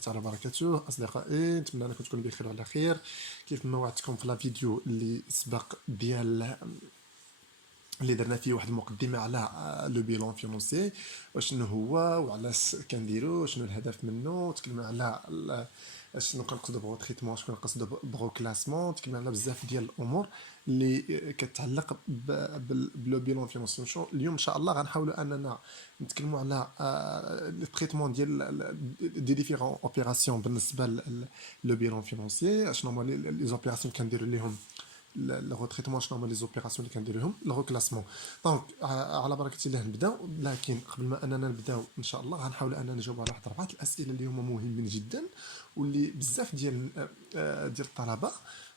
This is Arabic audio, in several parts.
تعالى وبركاته اصدقائي، نتمنى انكم تكونوا بخير وعلى خير. كيف ما وعدتكم في لا فيديو اللي سبق ديال اللي درنا فيه واحد المقدمه على لو بيلون فينونسي، وشنو هو وعلاش كنديرو، شنو الهدف منه. تكلمنا على شنو كنقصدوا بغو تريتمون، شنو كنقصدوا بغو كلاسمون. تكلمنا على بزاف ديال الامور اللي كتعلق بلو بيلون فينونسي. اليوم ان شاء الله غنحاولوا اننا نتكلموا على لي تريتمون ديال دي ديفيرون اوبيراسيون بالنسبه لو بيلون فينونسي. شنو هما لي زوبيراسيون كنديروا ليهم le retraitement شنو هما لي زوبيراسيون اللي كنديروهم لو ريكلاسمون. دونك على بركه الله نبداو، لكن قبل ما اننا نبداو ان شاء الله غنحاول اننا نجاوب على واحد 4 الاسئله اللي هما مهمين جدا، واللي بزاف ديال الطلبه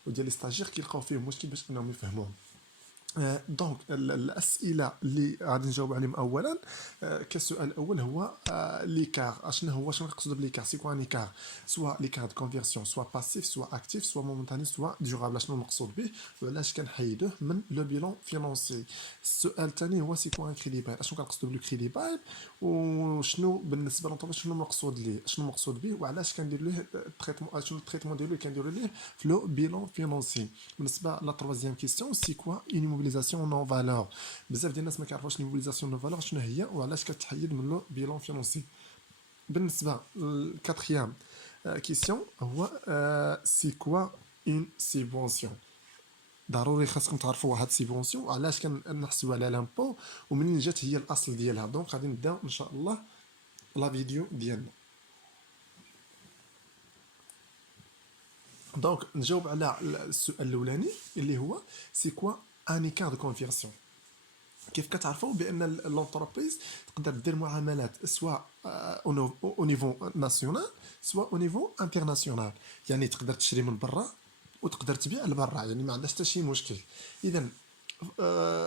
وديال لي ستاجير كيلقاو فيهم مشكل باش انهم يفهموهم. دونك الاسئله اللي غادي نجاوب عليهم اولا. كالسؤال الاول هو ليكار. اشنو هو، شنو نقصدوا بليكار؟ سي كوا ان ايكار، سوا ليكار دو كونفيرسيون سوا باسيف سوا اكتيف سوا مومنتاني سوا ديورابل. شنو المقصود به وعلاش كنحيدوه من لو بيلون فينونسي؟ السؤال الثاني هو سي كوا ان كريدي بايل. اشنو كنقصدوا بلو كريدي بايل، وشنو بالنسبه للطبيب شنو المقصود ليه، شنو المقصود به وعلاش كندير ليه التريتمون، شنو التريتمون ديالو اللي كنديروا ليه في لو بيلون فينونسي. بالنسبه لا تروازيام كيستيون، سي كوا اون موبيليزاسيون نون فالور. بزاف ديال الناس ما كيعرفوش الموبيليزاسيون نون فالور شنو هي وعلاش كتحيد من لو بيلون فينونسي. بالنسبه للكاتريام كيستيون هو سي كوا اون سيبونسيون. ضروري خاصكم تعرفوا واحد سيبونسيون وعلاش كنحسبوا على لامبو ومنين جات هي الاصل ديالها. دونك غادي نبداو ان شاء الله لا فيديو ديالنا. دونك نجاوب على السؤال الاولاني اللي هو سي كوا ان ايكار دو كونفيرسيون. كيف كتعرفوا بان لونتربريز تقدر دير معاملات سواء او نيفو ناسيونال سواء او نيفو انترناسيونال، يعني تقدر تشري من برا وتقدر تبيع لبرا، يعني ما عندهاش حتى شي مشكل. اذا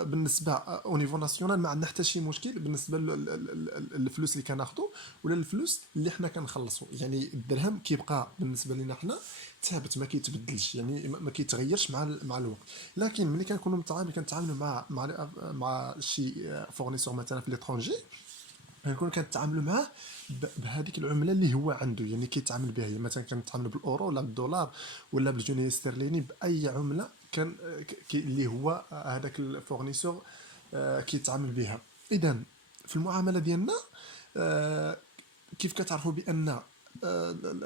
بالنسبه او نيفو ناسيونال ما عندنا حتى شي مشكل بالنسبه للفلوس اللي كناخذوا ولا الفلوس اللي حنا كنخلصوا. يعني الدرهم كيبقى بالنسبه لنا حنا ثابت، ما كيتبدلش، يعني ما كيتغيرش مع الوقت. لكن ملي كنكونوا كنتعاملوا مع شي فورنيسور مثلا في ليترونجي، كنتعاملوا معاه بهذيك العمله اللي هو عنده، يعني كيتعامل بها. يعني مثلا كنتعاملوا بالاورو ولا بالدولار ولا بالجنيه الاسترليني، باي عمله كان اللي هو هذاك الفورنيسور كيتعامل بها. اذا في المعامله ديالنا كيف كتعرفوا بان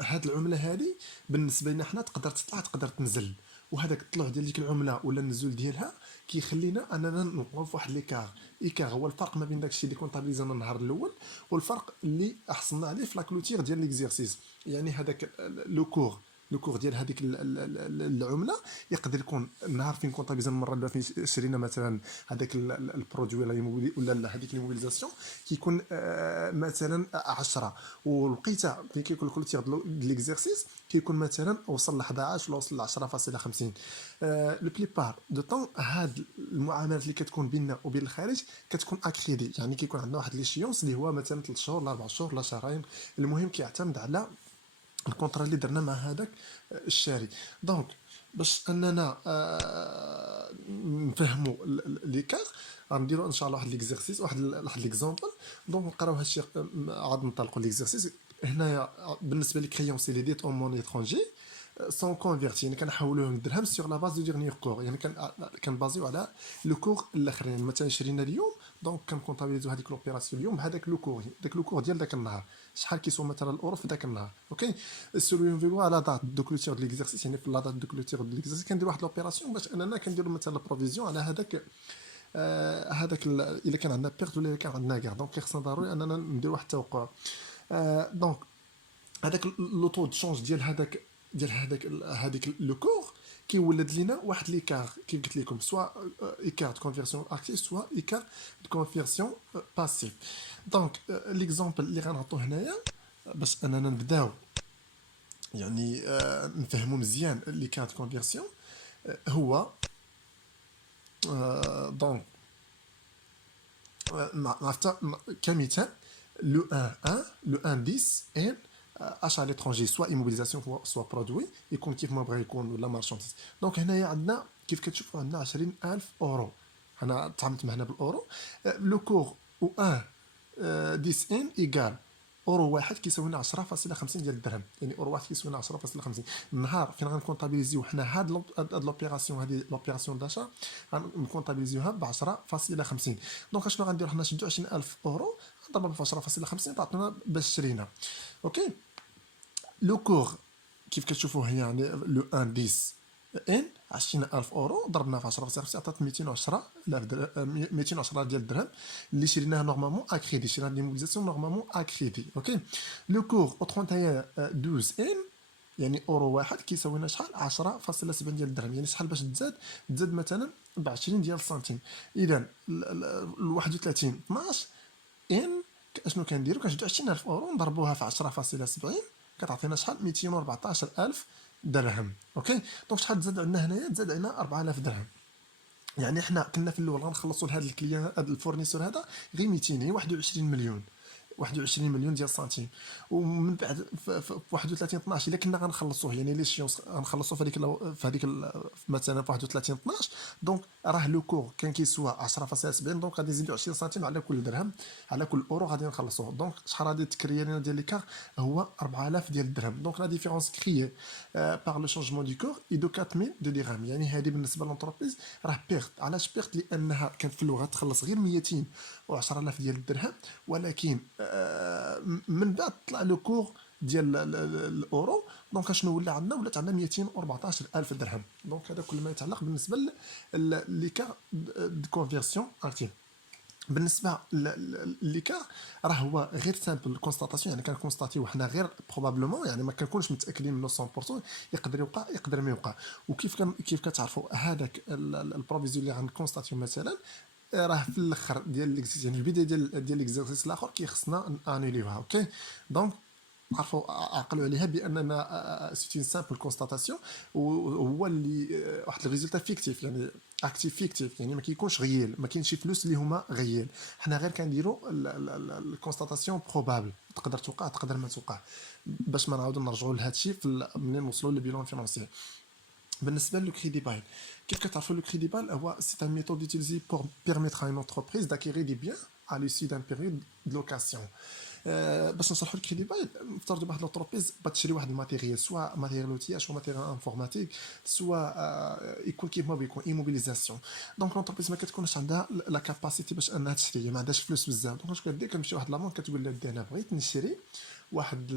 هاد العمله هذه بالنسبه لنا حنا تقدر تطلع تقدر تنزل، وهذاك الطلوع ديال ديك العمله ولا النزول ديالها كيخلينا اننا نوقعوا في واحد ليكار. ايكار هو الفرق ما بين داكشي اللي كونطابيليزانا النهار الاول والفرق اللي حصلنا عليه في لا كلوتير ديال ليكزيرسيس. يعني هذاك لو كور ديال هذيك العمله يقدر يكون النهار فين كونطابيزان المره الاولى فين شرينا مثلا هذاك البرودوي ولا هذيك الموبيليزاسيون كيكون مثلا 10، والوقيته فين كيكون الكلوتير ديال ليكزيرسيس كيكون مثلا وصل ل 11 ولا وصل ل 10.50. لو بليبار دو طون هاد المعاملات اللي كتكون بيننا وبين الخارج كتكون اكريدي، يعني كيكون عندنا واحد ليشيونس اللي هو مثلا 3 شهور لا 4 شهور لا شهرين. المهم كيعتمد على الكونترا اللي درنا مع هذاك الشاري. دونك باش اننا نفهموا ليكار غنديروا ان شاء الله واحد ليكزيرسيس، واحد ليكزامبل. دونك نقراو هادشي عاد نطلقوا ليكزيرسيس. هنايا بالنسبه لي كريون سي لي ديت اون مون ايترونجي سون كونفيرتي، يعني كنحولوهم للدرهم سور لا باز دو ديرنيير كور، يعني كنبازيو على لو كور الاخرين. يعني مثلا شرينا اليوم دونك كنكونطابيليزو هذيك لوبيراسيون اليوم بهذاك لو كور، داك لو كور ديال داك النهار شحال كيسوا مثلا الاورو في داك النهار. اوكي سوليون فيغو على دات دو كلوتير دو ليكزيرسيس، يعني في لا دات دو كلوتير دو ليكزيرسيس كندير واحد لوبيراسيون باش اننا كنديروا مثلا بروفيزيون على هذاك الا كان عندنا بيرت ولا الا كان عندنا كاع. دونك خصنا ضروري اننا نديروا واحد التوقع. دونك هذاك لو طو دو شونج هذيك لو كور كيولد لينا واحد ليكار كيف قلت لكم، سوا ايكار دو كونفيرسيون اكتيف سوا ايكار دو كونفيرسيون باسيف. دونك ليكزامبل اللي غنعطوه هنايا باش اننا نبداو يعني نفهموا مزيان ليكار دو كونفيرسيون هو دونك كمثال le 1 le 1 10 et achat à l'étranger soit immobilisation soit produit يكون كيف ما بغى يكون ولا مارشانديز. دونك هنايا عندنا كيف كتشوفوا عندنا 20,000 اورو، انا تعاملت معنا بالاورو. لو كور و 1 10 ان ايغال اورو واحد كيساوي لنا 10.50 ديال الدرهم، يعني اورو واحد كيساوي لنا 10.50. النهار فين غنكونطابيليزيو حنا هاد لوبيراسيون، هادي لوبيراسيون داشا غنكونطابيليزيوها ب 10.50. دونك اشنو غنديرو حنا؟ نشدو 20000 اورو نضربها ب 10.50 تعطينا باش شرينا. اوكي. لو كور كيف كتشوفوا هي، يعني لو انديس ان 20000 اورو ضربناها في 10.50 عطات 210,000 درهم، 210 ديال الدرهم اللي شريناها نورمالمون ا كريدي، شرينا ليموبيليزاسيون نورمالمون ا كريدي. اوكي. لو كور او 31 12 ان يعني اورو واحد كيساوي لنا شحال؟ 10.7 ديال الدرهم، يعني شحال باش تزاد مثلا ب 20 ديال السنتيم. اذا ال 31 12 ان اشنو كنديرو؟ كنشدو 20000 اورو نضربوها في 10.70 كتعطينا شحال؟ 214,000 درهم. اوكي. دونك شحال تزاد عندنا هنايا؟ تزاد عندنا 4000 درهم. يعني حنا كنا في الاول غنخلصوا لهذا الكليان، هذا الفورنيسور هذا غير 200، هي 21 مليون، 21 مليون ديال السنتيم. ومن بعد في 31 12 الا كنا غنخلصوه، يعني لي شيونس غنخلصوه في هذيك مثلا في 31 12، دونك راه لو كور كان كيسوى 10.70، دونك غادي نزيدو 20 سنتيم على كل درهم، على كل اورو غادي نخلصوه. دونك شحال غادي تكريا لنا ديال ليكار؟ هو 4000 ديال الدرهم. دونك لا ديفيرونس كريي بار لو شونجمون دو كور اي دو 4000 دو درهم. يعني هذه بالنسبه للونتربريز راه بيرت. علاش بيرت؟ لانها كانت في الاول غتخلص غير 210,000 ديال الدرهم، ولكن من بعد طلع لو كور ديال الاورو، دونك اشنو ولا عندنا؟ ولات عندنا 214,000 درهم. دونك هذا كل ما يتعلق بالنسبه ليكار دو كونفيرسيون اكتيف. بالنسبه ليكار راه هو غير سامبل كونستاتاسيون، يعني كنكونستاتيو حنا غير بروبابلومون، يعني ما كنكونش متاكدين منه 100%، يقدر يوقع يقدر ما يوقع. كيف كتعرفوا هذاك البروفيزيون اللي غنكونستاتيو مثلا راه في الاخر ديال ليكزيرسيس، يعني البدايه ديال ليكزيرسيس الاخر كيخصنا انوليوها. اوكي. دونك عرفوا عقلوا عليها باننا سيت اون سامبل كونستاتاسيون، وهو اللي واحد الريزولتا فيكتيف، يعني اكتيف فيكتيف، يعني ما كيكونش غيال، ما كاينش شي فلوس اللي هما غيال. حنا غير كنديروا الكونستاتاسيون بروبابل، تقدر توقع تقدر ما توقع، باش ما نعاودوا نرجعوا لهذا الشيء منين نوصلوا للبيلون فينانسيير. بالنسبه لو كريدي بايل، كيف كتعرفوا لو كريدي بايل هو سي ان ميثود utilisé pour permettre à une entreprise d'acquérir des biens à l'issue d'une période de location. باش نشرحوا الكريدي بايل، نفترضوا واحد لونتربريز بغات تشري واحد الماتيريال، سواء ماتيريال اوتياج سواء ماتيريال انفورماتيك، سواء يكون كيف ما بيكون ايموبيليزاسيون. دونك لونتربريز ما كتكونش عندها لا كاباسيتي باش انها تشري، ما عندهاش فلوس بزاف. دونك اش كدير؟ كتمشي واحد لامون كتقول لها انا بغيت نشري واحد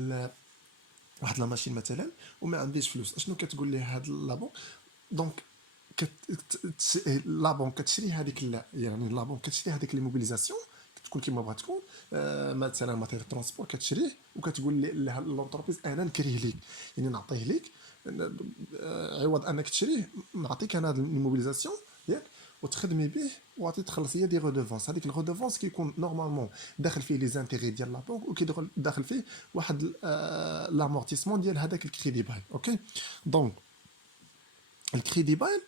لا ماشين مثلا وما عنديش فلوس. اشنو كتقول لي هاد لابون؟ دونك لا بونك كتشري هذيك، يعني لا بونك كتشري هذيك ليموبيليزاسيون تكون كيما بغات تكون، مثلا ماتيريال ترونسبور كتشريه وكتقول لونتربريز انا نكريه ليك، يعني نعطيه ليك عوض انك تشريه، نعطيك انا هذه الموبيليزاسيون ياك وتخدمي به وعطي تخلص هي دي رودوفونس. هذيك الرودوفونس كيكون نورمالمون داخل فيه لي زانتيغي ديال لا بونك، وكيدخل داخل فيه واحد لامورتيسمون ديال هذاك الكريدي بايل. اوكي. دونك الكريدي بايل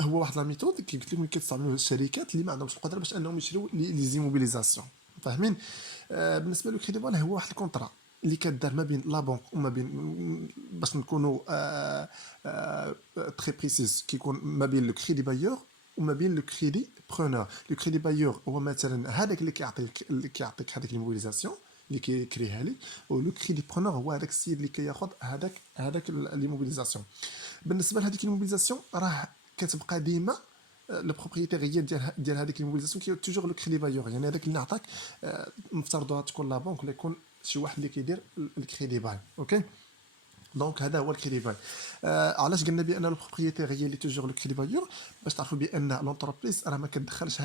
هو واحد لا ميثود كي قلت لكم كيستعملوها الشركات اللي ما عندهمش القدره باش انهم يشريو لي زيموبيليزاسيون. فاهمين؟ بالنسبه لو كريدي بايل هو واحد الكونطرا اللي كدار ما بين لا بنك وما بين، باش نكونوا تري بريسيز، كيكون ما بين لو كريدي بايور وما بين لو كريدي برونور. لو كريدي بايور هو مثلا هذاك اللي كيعطيك هذيك الموبيليزاسيون اللي كيكريها لك، ولو كريدي برونور هو هذاك السيد اللي كياخذ هذاك ليموبيليزاسيون. بالنسبه لهذيك الموبيليزاسيون راه كتبقى ديما لو بروبريتير ديال هذيك الموبيليزاسيون كي توجور لو كريدي بايور، يعني هذاك اللي نعطاك نفترضوها تكون لا بنك ولا يكون شي واحد اللي كيدير الكريدي بايل. اوكي. دونك هذا هو الكريدي بايل. علاش قلنا بان البروبريتير هي اللي توجور لو كريدي بايور؟ باش تعرفوا بان لونتربريز راه ما كتدخلش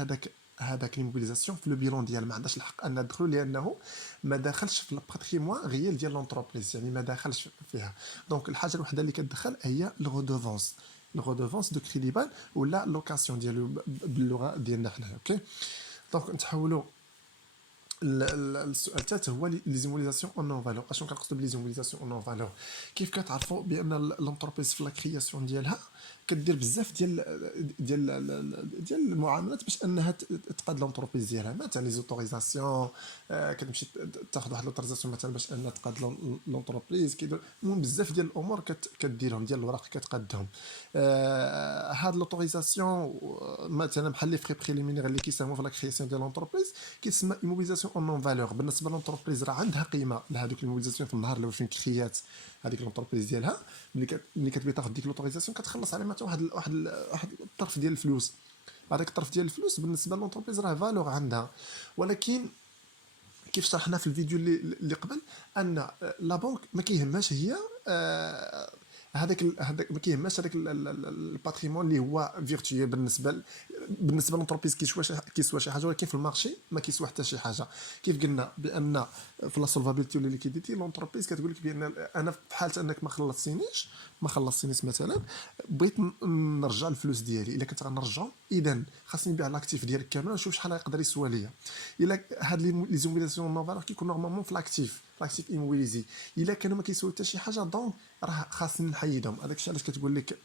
هذاك الموبيليزاسيون في لو بيلون ديال، ما عندهاش الحق انها تدخلو لانه ما داخلش في الباتريمون غيال ديال لونتربريز، يعني ما داخلش فيها. دونك الحاجه الوحيده اللي كتدخل هي الغودوفونس دو كريدي بايل ولا لوكاسيون ديالو باللغه ديالنا حنايا. اوكي. دونك نتحولوا السؤال الثالث هو لي زيموليزاسيون اون نون فالور. اشنو كنقصدوا بلي زيموليزاسيون اون نون فالور؟ كيف كتعرفوا بان لونتربريز في لا كرياسيون ديالها كدير بزاف ديال المعاملات باش انها تقاد لونتربريز ديالها، مثلا لي زوتوريزاسيون، كتمشي تاخذ واحد لوتوريزاسيون مثلا باش انها تقاد لونتربريز، كيدير المهم بزاف ديال الامور كديرهم ديال الوراق كتقادهم. هاد لوتوريزاسيون مثلا بحال لي فري بريليمينير اللي كيساهموا في لا كرياسيون ديال لونتربريز كيتسمى ايموبيليزاسيون موبيليزاسيون اون نون فالور. بالنسبه لونتربريز راه عندها قيمه لهذوك الموبيليزاسيون في النهار اللي فين كريات هذيك لونتربريز ديالها. ملي كتبغي تاخذ ديك لوتوريزاسيون كتخلص على مثلا واحد الطرف ديال الفلوس. هذاك الطرف ديال الفلوس بالنسبه لونتربريز راه فالور عندها. ولكن كيف شرحنا في الفيديو اللي قبل ان لا بنك ما كيهمهاش هي هذاك ما كيهمهاش هذاك الباتريمون اللي هو فيرتويال بالنسبه لونتربريز كيسوى شي حاجه، ولكن في المارشي ما كيسوى حتى شي حاجه. كيف قلنا بان في لا سولفابيلتي ولا ليكيديتي لونتربريز كتقول لك بان انا في حاله انك ما خلصتينيش مثلا بغيت نرجع الفلوس ديالي، الا كنت غنرجعهم اذا خاصني نبيع لاكتيف ديالك كامل ونشوف شحال يقدر يسوى ليا. الا هاد لي زومبيلاسيون نون فالور كيكون نورمالمون في لاكتيف ايموبيليزي، الا كانوا ما كيسويو حتى شي حاجه دونك راه خاصني نحيدهم. هذاك الشيء علاش كتقول لك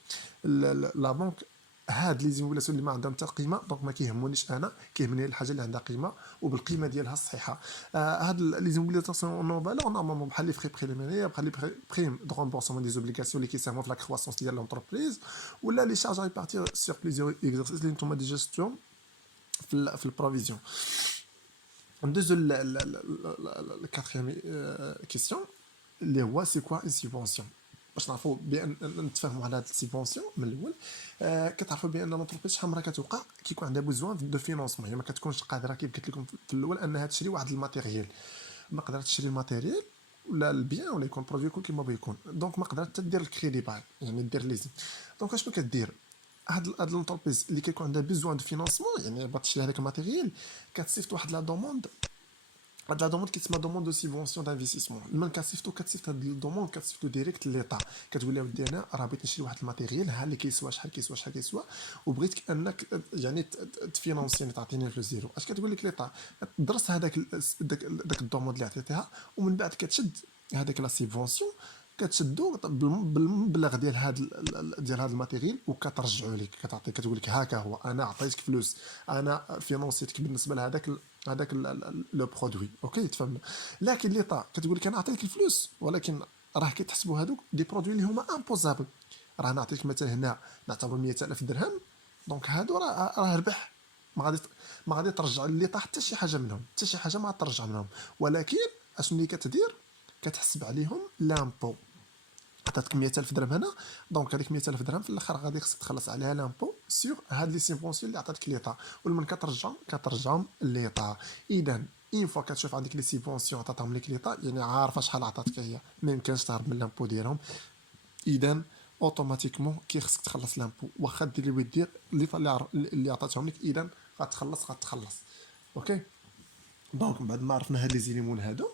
لا بنك هاد لي زيمولاسيون اللي ما عندهم حتى قيمه دونك ما كيهمونيش، انا كيهمني الحاجه اللي عندها قيمه وبالقيمه ديالها الصحيحه. هاد لي زيمولاسيون نون فالور نورمالمون بحال لي فري بريليمينير، بحال لي بريم دو رامبورسمون دي زوبليغاسيون اللي كيساهموا في لا كرواسونس ديال لونتربريز، ولا لي شارج ريبارتير سور بليزيور اكزرسيس اللي نتوما دي جيستيون في البروفيزيون. ندوزو الكاتريام كيستيون اللي هو سي كوا اون سيبونسيون. باش نعرفوا بان نتفاهموا على هاد السيبونسيون من الاول. كتعرفوا بان لونتربريز شحال مره كتوقع كيكون عندها بوزوان دو فينونسمون، يعني ما كتكونش قادره كيف قلت لكم في الاول انها تشري واحد الماتيريال، ما قدرت تشري الماتيريال ولا البيان ولا يكون برودوي يكون كيما بغا يكون، دونك ما قدرت تدير الكريدي باي يعني دير ليزين. دونك اشنو كدير هاد لونتربريز اللي كيكون عندها بوزوان دو فينونسمون يعني بغات تشري هذاك الماتيريال، كتصيفط واحد لا دوموند. هاد لا دوموند كيتسمى دوموند دو سيبونسيون دانفيستيسمون. لمن كتصيفط هاد الدوموند كتصيفطو ديريكت لليطا، كتقول له ودي انا راه بغيت نشري واحد الماتيريال ها اللي كيسوى شحال وبغيتك انك يعني تفينونسيني تعطيني الفلوس ديالو. اش كتقول لك ليطا؟ درس داك الدوموند اللي عطيتيها ومن بعد كتشد هذاك لا سيبونسيون كتشدو بالمبلغ ديال هاد الماتيريال وكترجعوا لك، كتقول لك هاكا هو انا عطيتك فلوس، انا فينونسيتك بالنسبه لهذاك لو برودوي. اوكي تفهمنا. لكن ليطا كتقول لك انا عطيتك الفلوس ولكن راه كيتحسبوا هذوك دي برودوي اللي هما امبوزابل. راه نعطيك مثلا هنا نعتبر 100,000 درهم، دونك هادو راه ربح، ما غادي ترجع ليطا حتى شي حاجه منهم، حتى شي حاجه ما ترجع منهم. ولكن اشنو اللي كتدير؟ كتحسب عليهم لامبو. عطاتك 100,000 درهم هنا، دونك هذيك 100,000 درهم في الاخر غادي خصك تخلص عليها لامبو سيغ هاد لي سيبونسيون اللي عطاتك ليطا، ولمن كترجعهم ليطا. اذا اين فوا كتشوف عندك لي سيبونسيون عطاتهم لك ليطا يعني عارفه شحال عطاتك هي، ما يمكنش تهرب من لامبو ديالهم. اذا اوتوماتيكمون كي خصك تخلص لامبو، واخا دير اللي بغيت دير اللي عطاتهم لك اذا غتخلص. اوكي دونك من بعد ما عرفنا هاد لي زيليمون هادو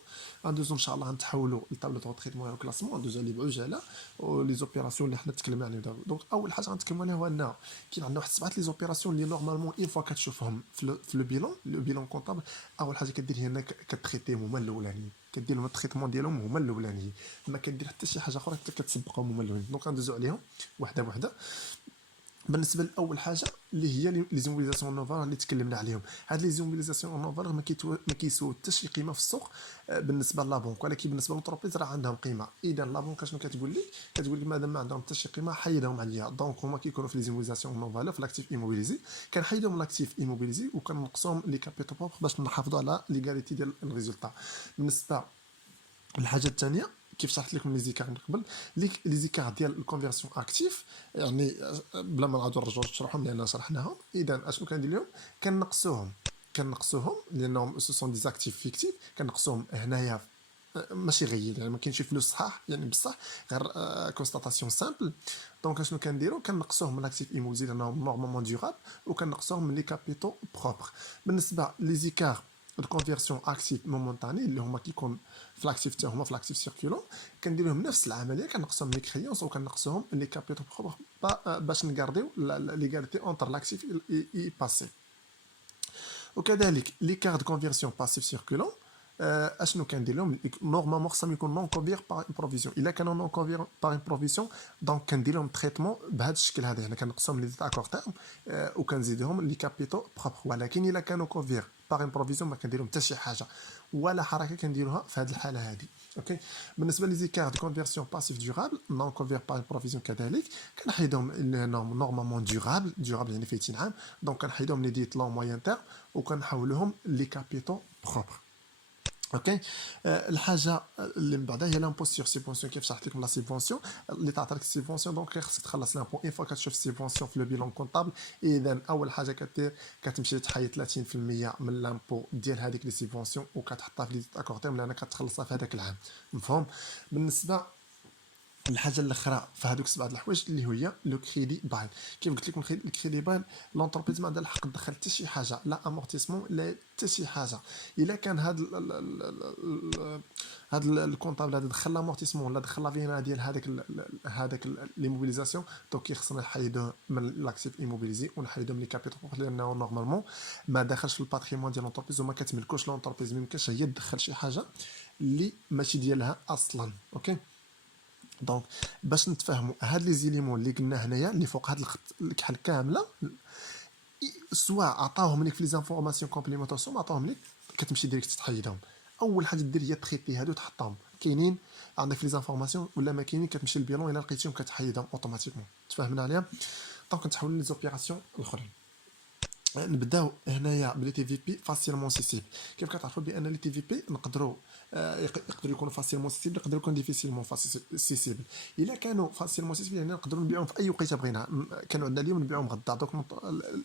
غندوزو ان شاء الله غنتحولوا لطابلو دو تريتمون وكلاسمون، غندوزو عليه بعجاله ولي زوبيراسيون اللي حنا تكلمنا عليهم دابا. دونك اول حاجه غنتكلموا عليها هو ان كاين عندنا واحد 7 لي زوبيراسيون اللي نورمالمون اين فوا كتشوفهم في لو بيلون كونطابل، اول حاجه كدير هي انك كتريتيهم هما الاولانيين، كدير لهم التريتمون ديالهم هما الاولانيين، ما كدير حتى شي حاجه اخرى حتى كتسبقهم هما الاولانيين. دونك غندوزو عليهم وحده بوحده. بالنسبه لاول حاجه اللي هي لي زومبيليزاسيون نوفال اللي تكلمنا عليهم، هاد لي زومبيليزاسيون نوفال ما كيسووا حتى شي قيمه في السوق بالنسبه لا بنك، ولكن بالنسبه للونتربريز راه عندهم قيمه. اذا لا بنك شنو كتقول لك؟ كتقول لك مادام ما عندهم حتى شي قيمه حيدهم عليا. دونك هما كيكونوا في لي زومبيليزاسيون نوفال في لاكتيف ايموبيليزي، كنحيدهم لاكتيف ايموبيليزي وكنقصهم لي كابيتال بروبر باش نحافظوا على ليغاليتي ديال الريزولتا. بالنسبه الحاجه الثانيه كيف شرحت لكم لي زيكار من قبل، لي زيكار ديال الكونفيرسيون اكتيف يعني بلا ما نعاودو نرجعو نشرحهم لان شرحناهم. اذا اشنو كندير لهم؟ كنقصوهم لانهم سو سون دي زاكتيف فيكتيف، كنقصوهم هنايا ماشي غير يعني ما كاينش فلوس صحاح يعني بصح غير كونستاتاسيون سامبل. دونك اشنو كنديرو؟ كنقصوهم من لاكتيف ايموزي لانهم نورمالمون ديورابل، وكنقصوهم من لي كابيتو بروبر. بالنسبه لي زيكار الكونفيرسيون اكتيف مومونتاني اللي هما كيكون في لاكتيف حتى هما في لاكتيف سيركولون، كندير لهم نفس العمليه، كنقصهم لي كريونس وكنقصهم لي كابيتو بروبر باش نغارديو ليغاليتي اونتر لاكتيف اي باسيف. وكذلك لي كارد كونفيرسيون باسيف سيركولون اشنو كندير لهم؟ نورمالمون خصهم يكون نون كونفير بار بروفيزيون. الا كانوا نون كونفير بار بروفيزيون دونك كندير لهم تريتمون بهذا الشكل هذا، يعني كنقصهم لي داكور تيرم وكنزيدهم لي كابيتو بروبر. ولكن الا كانوا كونفير بار بروفيزيون ما كندير لهم حتى شي حاجه ولا حركه كنديروها في هذه الحاله هذه. اوكي بالنسبه لي زيكار دو كونفيرسيون باسيف ديورابل نون كونفير بار بروفيزيون كذلك كنحيدهم نورمالمون ديورابل يعني في 30 عام، دونك كنحيدهم لي ديت لون موين تيرم وكنحولوهم لي كابيتو بروبر. اوكي. الحاجه اللي من بعدها هي لامبو سيغ سيبونسيون. كيف شرحت لكم لا سيبونسيون اللي تعطيك السيبونسيون، دونك خصك تخلص لامبو اون فوا كتشوف السيبونسيون في لو بيلون كونطابل. اذا اول حاجه كدير كتمشي تحيد 30% من لامبو ديال هذيك لي سيبونسيون وكتحطها في لي اكورتيم لان كتخلصها في هذاك العام. مفهوم؟ بالنسبه الحاجه الاخرى في هذوك 7 الحوايج اللي هي لو كريدي باين. كيف قلت لكم الكريدي باين لونتربريز ما عندها الحق تدخل حتى شي حاجه، لا امورتيسمون لا حتى شي حاجه. الا كان هذا الكونطابل هذا دخل لامورتيسمون ولا دخل لا فينا ديال هذاك ليموبيليزاسيون، دونك خصنا نحيدوه من لاكتيف ايموبيليزي ونحيدوه من لي كابيتال لانه نورمالمون ما داخلش في الباتريمون ديال لونتربريز وما كتملكوش لونتربريز. ما يمكنش هي تدخل شي حاجه اللي ماشي ديالها اصلا. اوكي. دونك باش نتفاهموا هاد لي زيليمون اللي قلنا هنايا اللي فوق هاد الخط الكحل كامله، سواء عطاوهم لك في لي زانفورماسيون كومبليمونطاسيون عطاوهم لك كتمشي ديريكت تحيدهم. اول حاجه دير هي تريتي هادو تحطهم كاينين عندك في لي زانفورماسيون ولا ما كاينين، كتمشي للبيلون الا لقيتيهم كتحيدهم اوتوماتيكمون. تفاهمنا عليها؟ دونك نتحولوا لي زوبيراسيون الاخرين. نبداو هنايا بلي تي في بي فاسيلمون سيسيبل. كيف كتعرفوا بان لي تي في بي نقدروا يقدروا يكونوا فاسيلمون سيسيبل، يقدروا يكونوا ديفيسيلمون سيسيبل. الا كانوا فاسيلمون سيسيبل يعني نقدروا نبيعهم في اي وقيته بغينا. كانوا عندنا اليوم نبيعهم غدا. دونك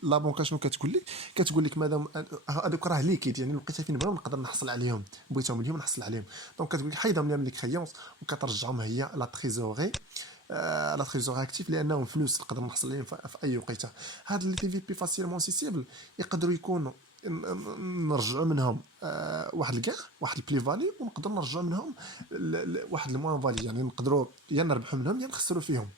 لا بونك شنو كتقول لك؟ كتقول لك مادام هذوك راه ليكيد يعني الوقيته فين بغيو نقدر نحصل عليهم، بغيتهم اليوم نحصل عليهم. دونك كتقول لك حيدهم لي من لي كريونس وكترجعهم هي لا تريزوري لا تريزور اكتيف لانهم فلوس نقدر نحصل عليهم في اي وقيته. هاد لي تي في بي فاسيلمون سيسيبل يقدروا يكونوا نرجعوا منهم واحد الكاع واحد البلي فالي ونقدر نرجعوا منهم واحد الموان فالي، يعني نقدروا يا نربحوا منهم يا نخسروا فيهم.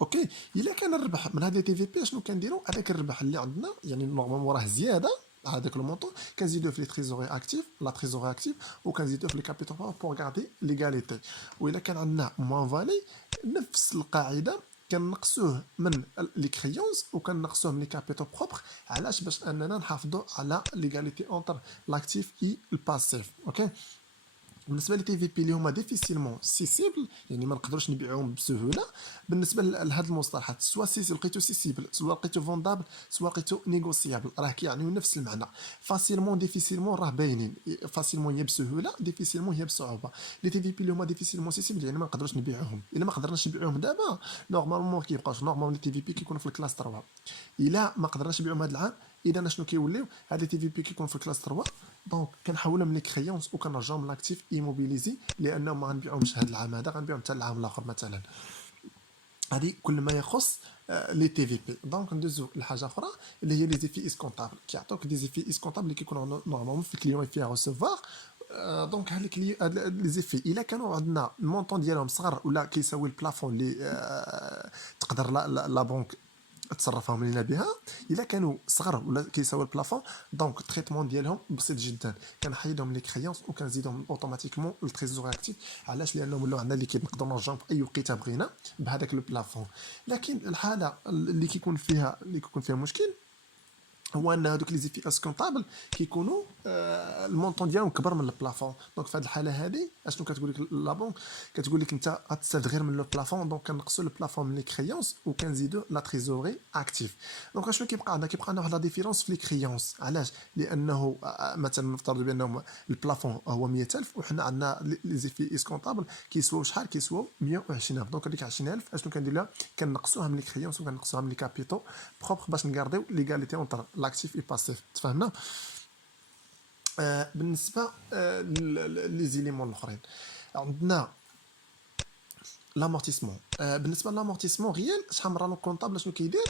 اوكي. الا كان الربح من هاد لي تي في بي شنو كنديروا؟ هذاك الربح اللي عندنا يعني نورمالمون راه زياده هذاك المونطون كنزيدوه في لي تريزوري اكتيف لا تريزوري اكتيف وكنزيدوه في لي كابيتال بور غاردي ليغاليتي. والا كان عندنا موان فالي نفس القاعده كنقصوه من لي كريونز وكنقصوه من لي كابيتال بروبر. علاش؟ باش اننا نحافظوا على ليغاليتي اونتر لاكتيف اي الباسيف. اوكي. بالنسبه لي تي في بي اللي هما ديفيسيلمون سيسيبل يعني ما نقدروش نبيعوهم بسهوله. بالنسبه لهاد المصطلحات سوا سيسيبل لقيتو سيسيبل سوا لقيتو فوندابل سوا لقيتو نيغوسيابل راه كيعنيو نفس المعنى. فاسيلمون ديفيسيلمون راه باينين. فاسيلمون هي بسهوله، ديفيسيلمون هي بصعوبه. لي تي في بي اللي هما ديفيسيلمون سيسيبل يعني ما نقدروش نبيعوهم. الا ما قدرناش نبيعوهم دابا نورمالمون كيبقاوش نورمالمون لي تي في بي كيكونوا في الكلاس 3. الا ما قدرناش نبيعوهم هذا العام اذا شنو كيوليو؟ هاد لي تي في بي كيكون في الكلاس 3 دونك كنحولهم لي كريونس وكنرجعهم لاكتيف ايموبيليزي لانهم ما غنبيعهمش هذا العام هذا، غنبيعهم حتى العام الاخر مثلا. هذه كل ما يخص لي تي في بي. دونك ندوزو لحاجه اخرى اللي هي لي زيفي اسكونطابل. كيعطوك دي زيفي اسكونطابل اللي كيكونوا نورمالمون في الكليون فيها ريسيفوار. دونك هذيك لي زيفي الا كانوا عندنا المونطون ديالهم صغر ولا كيساوي البلافون اللي تقدر لا بونك تصرفهم لينا بها. الا كانوا صغر ولا كيساوي البلافون دونك التريتمون ديالهم بسيط جدا. كنحيدهم لي كريونس وكنزيدهم اوتوماتيكمون للتريزور اكتيف. علاش؟ لانهم ولاو عندنا ليكيد نقدروا نرجعهم في اي وقيته بغينا بهذاك لو بلافون. لكن الحاله اللي كيكون فيها مشكل هو ان هذوك لي زيفي اسكونطابل كيكونوا المونطون ديالهم كبر من البلافون. دونك في هذه الحاله هذه اشنو كتقول لك لا بونك؟ كتقول لك انت غتستافد غير من لو بلافون. دونك كنقصوا لو بلافون من لي كريونس وكنزيدوا لا تريزوري اكتيف. دونك اشنو كيبقى عندنا؟ كيبقى عندنا واحد لا ديفيرونس في لي كريونس. علاش؟ لانه مثلا نفترضوا بانه البلافون هو 100000 وحنا عندنا لي زيفي اسكونطابل كيسواو شحال؟ كيسواو 120000. دونك هذيك 20000 اشنو كندير لها؟ كنقصوها من لي كريونس وكنقصوها من لي كابيتو بروبر باش نغارديو ليغاليتي اونتر لاكتيف اي باسيف. تفهمنا؟ بالنسبه لي زيليمون الاخرين عندنا لامورتيسمون. بالنسبه لامورتيسمون غيال شحال مره لو كونطابل شنو كيدير؟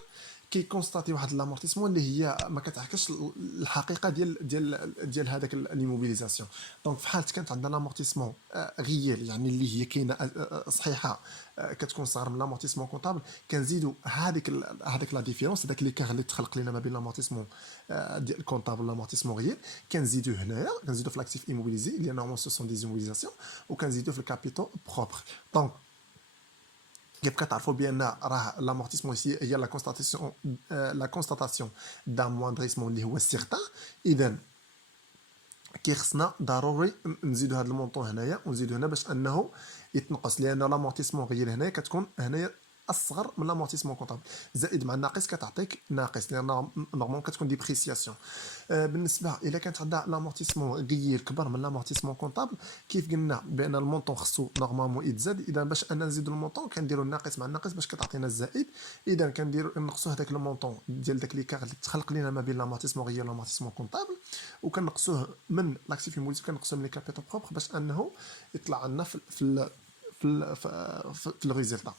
كيكونستاتي واحد لامورتيسمون اللي هي ما كتعكسش الحقيقه ديال هذاك ليموبيليزاسيون. دونك في حاله كانت عندنا لامورتيسمون غيال يعني اللي هي كاينه صحيحه كتكون صغر من لامورتيسمون كونطابل كنزيدوا هذيك لا ديفيرونس هذاك لي كار اللي تخلق لنا ما بين لامورتيسمون ديال كونطابل لامورتيسمون غيال كنزيدوه هنايا كنزيدوه في لاكتيف ايموبيليزي اللي نورمالمون سو سون دي ايموبيليزاسيون وكنزيدوه في الكابيتو بروبر. دونك كيف كتعرفوا بان راه لامورتيسمون هي لا كونستاتاسيون دان موندريسمون اللي هو سيغتان. اذا كيخصنا ضروري نزيدوا هذا المونطون هنايا ونزيدوا هنا باش انه يتنقص لان لامورتيسمون غير هنايا كتكون هنايا اصغر من لامورتيسمون كونطابل. زائد مع الناقص كتعطيك ناقص، لان نورمالمون كتكون ديبريسياسيون. بالنسبه الا كانت عندها لامورتيسمون غير كبر من لامورتيسمون كونطابل، كيف قلنا بان المونطون خصو نورمالمون يتزاد. اذا باش انا نزيدو المونطون كنديرو الناقص مع الناقص باش كتعطينا الزائد. اذا كنديرو نقصوا هذاك المونطون ديال داك ليكار اللي تخلق لنا ما بين لامورتيسمون غير لامورتيسمون كونطابل، وكنقصوه من لاكتيف ايموليزي، كنقصوه من لي كابيتال بروبر باش انه يطلع لنا في الريزلتا.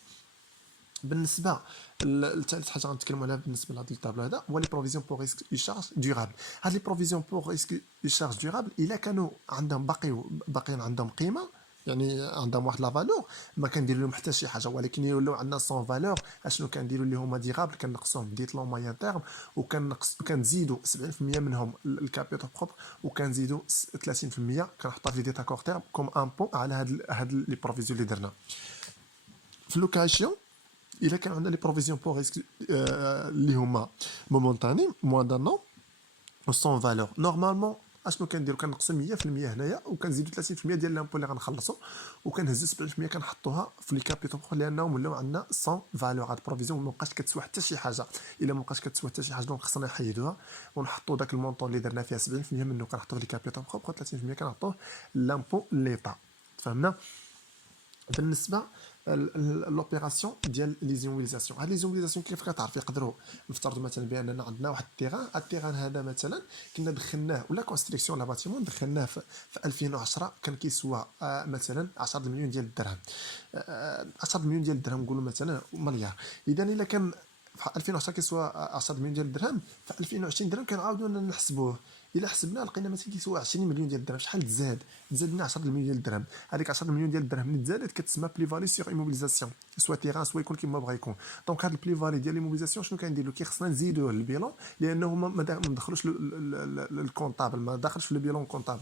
بالنسبه لثالث حاجه غنتكلموا عليها بالنسبه لهذا الطابلو هذا هو لي بروفيزيون بور ريسك دو شارج دورابل. هاد لي بروفيزيون بور ريسك دو شارج دورابل الا كانوا عندهم باقيين عندهم قيمه، يعني عندهم واحد لا فالور، ما كنديروا لهم حتى شي حاجه، ولكن يولوا عندنا سون فالور. اشنو كنديروا اللي هما ديرابل كنقصوهم ديت لون موين تيرم، وكنزيدوا 70% منهم الكابيتال بروبر، وكنزيدوا 30% كنحطها في ديت اكور تيرم كوم امبو على هاد لي بروفيزيون اللي درنا. في لوكاسيون الا كان عندنا لي بروفيزيون بور ريسك اللي هما مومونتاني موان دان نو وسون فالور، نورمالمون اشنو كنديرو كنقصوا 100% هنايا، وكنزيدوا 30% ديال لامبو اللي غنخلصوا، وكنهزوا 70% كنحطوها في لي كابيتال بروبر، لانهم ولاو عندنا سون فالور. هاد بروفيزيون ما بقاش كتسوى حتى شي حاجه. الا ما بقاش كتسوى حتى شي حاجه دونك خصنا نحيدوها ونحطوا داك المونطون اللي درنا فيها 70% منه كنحطوه في لي كابيتال بروبر، 30% كنحطوه لامبو ليطا. تفهمنا؟ بالنسبه لوبيراسيون ديال لي زيموليزاسيون، هاد لي زيموليزاسيون كيف كتعرف يقدروا نفترضوا مثلا باننا عندنا واحد التيران هذا مثلا كنا دخلناه ولا كونستركسيون لا باتيمون دخلناه في 2010 كان كيسوى مثلا 10 مليون ديال الدرهم، 10 مليون ديال الدرهم نقولوا مثلا مليار. اذا الا كان في 2010 كيسوى 10 مليون ديال الدرهم، في 2020 درهم كنعاودوا نحسبوه. الا حسبنا لقينا مثلا كيسوى 20 مليون ديال الدرهم، شحال تزاد لنا 10 مليون ديال الدرهم. هذيك 10 مليون ديال الدرهم اللي تزادت كتسمى بلي فالي سيغ ايموبيليزاسيون، سوا تيران سوا يكون كيما بغا يكون. دونك هذا البلي فالي ديال ايموبيليزاسيون شنو كنديروا؟ خصنا نزيدوه للبيلون، لانه ما دخلوش الكونطابل، ما داخلش في البيلون كونطابل،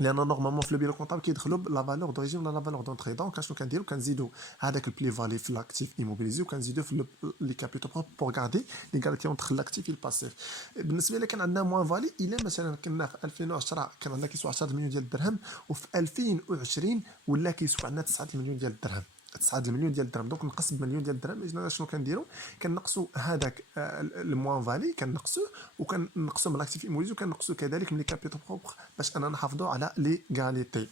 لان نورمالمون في البيلون كونطابل كيدخلوا لا فالور دوريجين ولا لا فالور دونتري. دونك شنو كنديروا؟ كنزيدوا هذاك البلي فالي في لاكتيف ايموبيليزي، وكنزيدوا في لي كابيتال بور غاردي لي غارتي اونتر لاكتيف والباسيف. بالنسبه لي كان عندنا موان فالي، الا مثلا كنا في 2010 كان عندنا كيسوى 10 مليون ديال الدرهم، وفي 2020 ولا كيسوى عندنا 9 مليون ديال الدرهم، 9 مليون ديال الدرهم. دونك نقص بمليون ديال الدرهم. اذا شنو كنديروا؟ كنقصوا هذاك الموان فالي كنقصوه، وكنقصوا من لاكتيف ايموبيليزي، وكنقصوا كذلك من لي كابيتال بروبر باش اننا نحافظوا على لي غاليتي.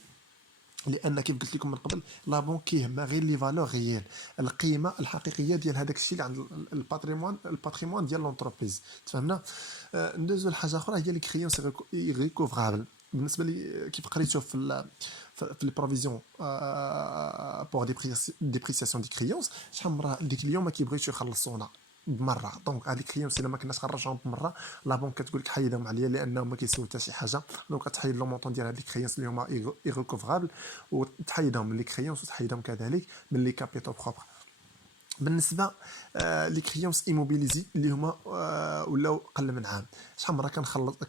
لان كيف قلت لكم من قبل لا بونك كيهمها غير لي فالور ريال، القيمه الحقيقيه ديال هذاك الشيء اللي عند الباتريمون ديال لونتربريز. تفهمنا؟ ندوزو لحاجه اخرى هي لي كريونس ريكوفرابل. بالنسبه لي كيف قريتو في لي بروفيزيون بور ديبريسياسيون دي كريونس، شحال من مره ديك اليوم ما كيبغيوش يخلصونا بمره. دونك هذيك كريونس الا ما كناش خرجهم بمره، لا بونك كتقول لك حيدهم عليا لانهم ما كيسووا حتى شي حاجه. دونك تحيد لو مونطون ديال هذيك كريونس اللي هما ايغوكوفرابل، وتحيدهم من لي كريونس، وتحيدهم كذلك من لي كابيتال بروبر. بالنسبه لي كريونس ايموبيليزي اللي هما ولاو قل من عام، شحال مره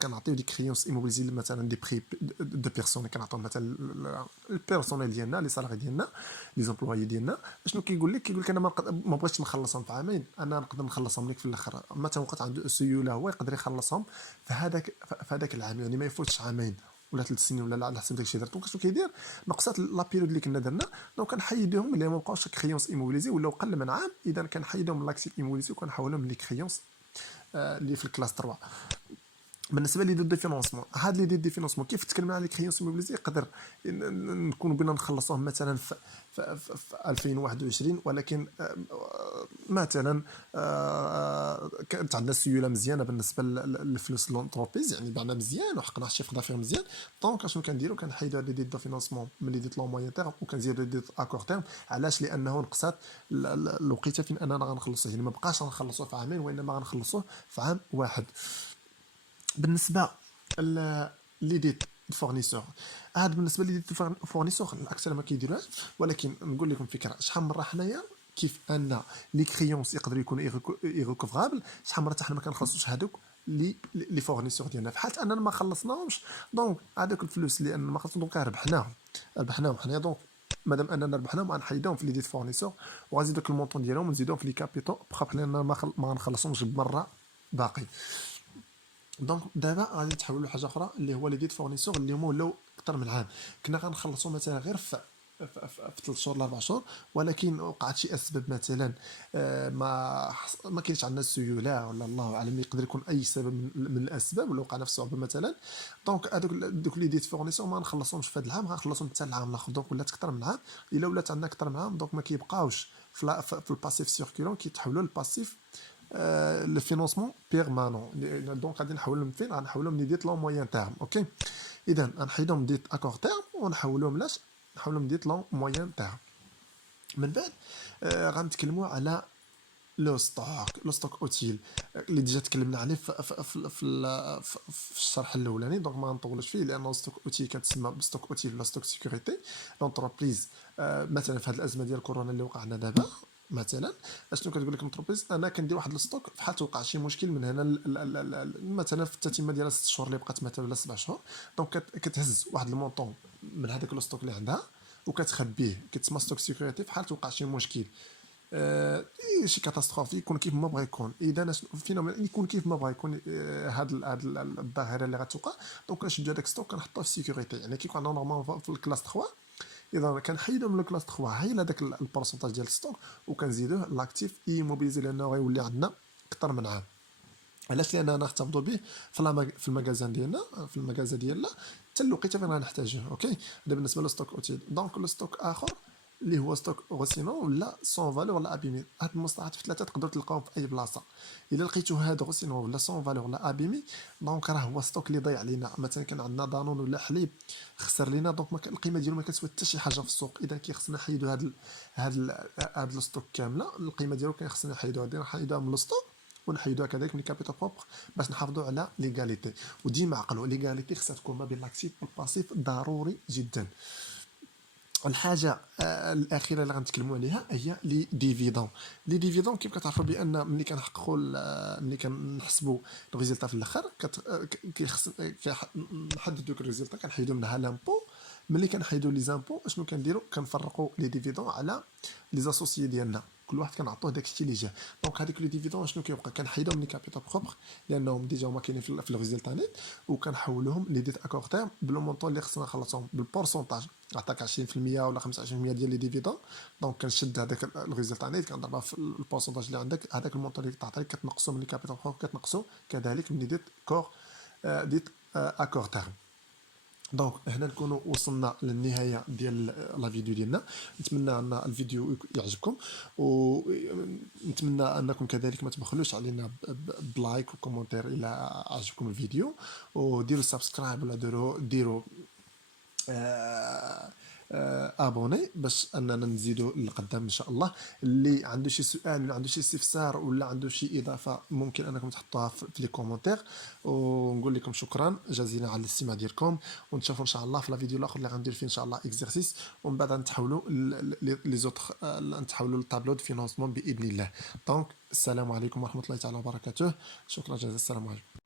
كنعطيو دي كريونس ايموبيليزي مثلا دي بري دو بيرسون، كنعطيو مثلا البيرسونيل ديالنا لي سالاري ديالنا لي زومبلوي ديالنا. شنو كيقول لك انا ما بغيتش نخلصهم في عامين، انا نقدر نخلصهم لك في الاخر. مثلا وقت عنده سيوله هو يقدر يخلصهم في هذاك العام، يعني ما يفوتش عامين ولا 3 سنين ولا على حسب داكشي درت. دونك شنو كيدير؟ نقصات لا بيريود اللي كنا درنا، دونك كنحيدوهم اللي ما بقاوش كريونس ايموبيليزي ولا قل من عام. اذا كنحيدوهم من لاكسيف ايموبيليزي وكنحولهم لي كريونس اللي في الكلاس 3. بالنسبه لي دي فينونسمون، هاد لي دي فينونسمون كيف تكلمنا على كريونس ايموبيليزي يقدر نكونوا بغينا نخلصوهم مثلا في 2021، ولكن مثلا كانت عندنا سيوله مزيانه بالنسبه للفلوس لونتربريز، يعني بعنا مزيان وحقنا الشيف دافير مزيان. دونك اشنو كنديروا؟ كنحيدوا هاد لي دي فينونسمون من لي ديت لون موين تيرم، وكنزيدوا دي اكور تيرم. علاش؟ لانه نقصات الوقيته فين اننا غنخلصوه، يعني ما بقاش غنخلصوه في عامين وانما غنخلصوه في عام واحد. بالنسبه لي ديت فورنيسور، هاد بالنسبه لي ديت فورنيسور الاكثر ما كيديروهاش، ولكن نقول لكم فكره. شحال مره حنايا كيف ان لي كريونس يقدروا يكونوا ايغوكوفرابل، شحال مره حتى حنا ما كنخلصوش هذوك لي فورنيسور ديالنا في حاله اننا ما خلصناهمش. دونك هذوك الفلوس اللي اننا ما خلصناهم دونك ربحناهم حنايا. دونك مادام اننا ربحناهم غنحيدوهم في لي ديت فورنيسور، وغنزيدو داك المونطون ديالهم ونزيدوهم في لي كابيتال بروبر، لان ما غنخلصهمش بمره باقي. دونك دابا غادي نتحولوا لحاجه اخرى اللي هو لي ديت فورنيسور اللي هما ولاو اكثر من عام. كنا غنخلصوا مثلا غير في في 3 شهور ل 4 شهور، ولكن وقعت شي اسباب مثلا ما كاينش عندنا السيوله ولا الله اعلم، يقدر يكون اي سبب من الاسباب، ولا وقعنا في صعوبه مثلا. دونك دوك لي ديت فورنيسور ما نخلصهمش في هذا العام، غنخلصهم حتى العام الاخر. دونك ولات اكثر من عام. الا ولات عندنا اكثر من عام دونك ما كيبقاوش في الباسيف سيركولون، كيتحولوا للباسيف لو فينونسمون بيرمانون. دونك غادي نحولهم فين؟ غنحولهم لديت لون موين تيرم. اوكي، اذا غنحيدهم ديت اكور تيرم ونحولهم لاش؟ نحولهم ديت لون موين تيرم. من بعد غنتكلموا على لو ستوك اوتيل اللي ديجا تكلمنا عليه في الشرح الاولاني. دونك ما نطولش فيه، لانه ستوك اوتيل كتسمى بستوك اوتيل ولا ستوك سيكوريتي. لونتربريز مثلا في هذه الازمه ديال كورونا اللي وقعنا دابا مثلا، اشنو كتقول لك لونتربريز؟ انا كندير واحد الستوك في حال توقع شي مشكل من هنا مثلا في التتمه ديال 6 شهور اللي بقات مثلا ولا 7 شهور. دونك كتهز واحد المونطون من هذاك الستوك اللي عندها وكتخبيه، كتسمى ستوك سيكوريتي. في حال توقع شي مشكل شي كاتاستروف يكون كيف ما بغا يكون، اذا فينومين يكون كيف ما بغا يكون هاد الظاهره اللي غتوقع. دونك كنشدو هذاك ستوك كنحطوه في سيكوريتي، يعني كيكون عندنا نورمالمون في الكلاس 3. اذا كنحيدو من الكلاس 3 حيل هذاك البورسونتاج ديال الستوك وكنزيدوه لاكتيف ايموبيليزي، لانه غيولي عندنا اكثر من عام. علاش؟ لاننا نحتفظوا به في المغازان ديالنا، في المغازه ديالنا حتى الوقيته فين غنحتاجوه. اوكي، هذا بالنسبه للستوك اوتيل. دونك الستوك اخر اللي هو ستوك غوسينون ولا سون فالور ولا ابيمي. هاد المصطلحات في ثلاثه تقدروا تلقاوهم في اي بلاصه. الا لقيتو هاد غوسينون ولا سون فالور ولا ابيمي، دونك راه هو ستوك اللي ضيع علينا. مثلا كان عندنا دانون ولا حليب خسر لينا، دونك القيمه ديالو ما كتسوى حتى شي حاجه في السوق. اذا كيخصنا نحيدو هاد الستوك كامله، القيمه ديالو كيخصنا نحيدوها. غادي نحيدوها من الستوك ونحيدوها كذلك من كابيتال بروبر باش نحافظوا على ليغاليتي. وديما عقلوا ليغاليتي خصها تكون ما بين لاكتيف والباسيف، ضروري جدا. الحاجه الاخيره اللي غنتكلموا عليها هي لي ديفيدون. لي ديفيدون كيف كتعرفوا بان ملي كنحققوا ملي كنحسبوا الريزلتا في الاخر كيخص نحددوا دوك الريزلتا كنحيدوا منها لامبو. ملي كنحيدوا لي زامبو اشنو كنديروا؟ كنفرقوا لي ديفيدون على لي زاسوسيي ديالنا، كل واحد كنعطوه داك الشيء اللي جا. دونك هذيك لي ديفيدون شنو كيبقى؟ كنحيدهم من كابيتال بروبر لانهم ديجا هما كاينين في الريزلتا نيت، وكنحولوهم لي ديت اكور تيرم بلو مونطون اللي خصنا نخلصهم بالبورسونتاج. عطاك 20% ولا 25% ديال لي ديفيدون، دونك كنشد هذاك الريزلتا نيت كنضربها في البورسونتاج اللي عندك، هذاك المونطون اللي تعطيك كتنقصو من كابيتال بروبر، كتنقصو كذلك من ديت كور ديت اكور تيرم. دونك هنا نكونوا وصلنا للنهايه ديال لا فيديو ديالنا. نتمنى ان الفيديو يعجبكم، ونتمنى انكم كذلك ما تبخلوش علينا بلايك وكومنتير الى عجبكم الفيديو، وديروا سبسكرايب ولا ديروا ابوني باش اننا نزيدوا لقدام ان شاء الله. اللي عنده شي سؤال ولا عنده شي استفسار ولا عنده شي اضافه ممكن انكم تحطوها في لي كومونتير، ونقول لكم شكرا جزيلا على الاستماع ديالكم. ونتشوفوا ان شاء الله في لا فيديو الاخر اللي غندير فيه ان شاء الله اكزرسيس، ومن بعد نتحولوا لي زوتر نتحولوا للطابلو دو فينانسمون باذن الله. دونك السلام عليكم ورحمه الله تعالى وبركاته. شكرا جزيلا، السلام عليكم.